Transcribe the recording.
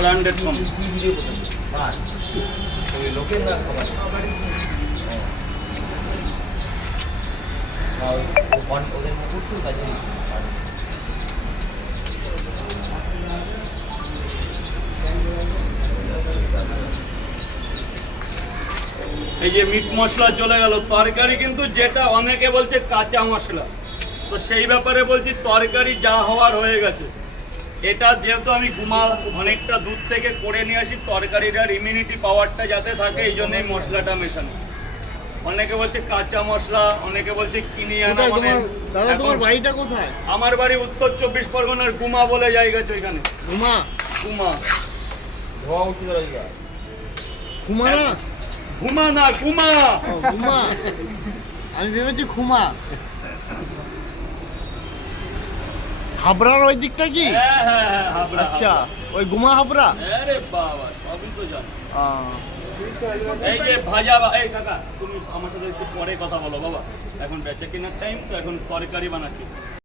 Branded কম। লোকের না খাবার ওদের করছিল তাই এই যে মিট মশলা চলে গেল, তরকারি কিন্তু যেটা অনেকে বলছে কাঁচা মশলা, তো সেই ব্যাপারে বলছি তরকারি যা হওয়ার হয়ে গেছে। এটা যেহেতু আমি গুমা অনেকটা দূর থেকে করে নিয়ে আসি, তরকারিটার ইমিউনিটি পাওয়ারটা যাতে থাকে, এই জন্যই মশলাটা মেশানো। অনেকে বলছে কাঁচা মশলা, অনেকে বলছে কিনে আনা। দাদা তোমার বাড়িটা কোথায়? আমার বাড়ি উত্তর 24 পরগনার গুমা বলে জায়গা আছে, ওইখানে। ঘুমা? গুমা ধোয়া উঠছে ঘুমা না? ঘুমা না, গুমা। ঘুমা, আমি ভেবেছি ঘুমা। হাবড়ার ওই দিকটা কি? হ্যাঁ হ্যাঁ হ্যাঁ, হাবড়া। আচ্ছা, ওই গুমা হাবড়া। আরে বাবা, সবই তো জানো। আহ, এই যে ভাজা, এই কাকা তুমি আমার সাথে একটু পরে কথা বলো বাবা, এখন বেচা কেনার টাইম তো, এখন তরকারি বানাচ্ছি।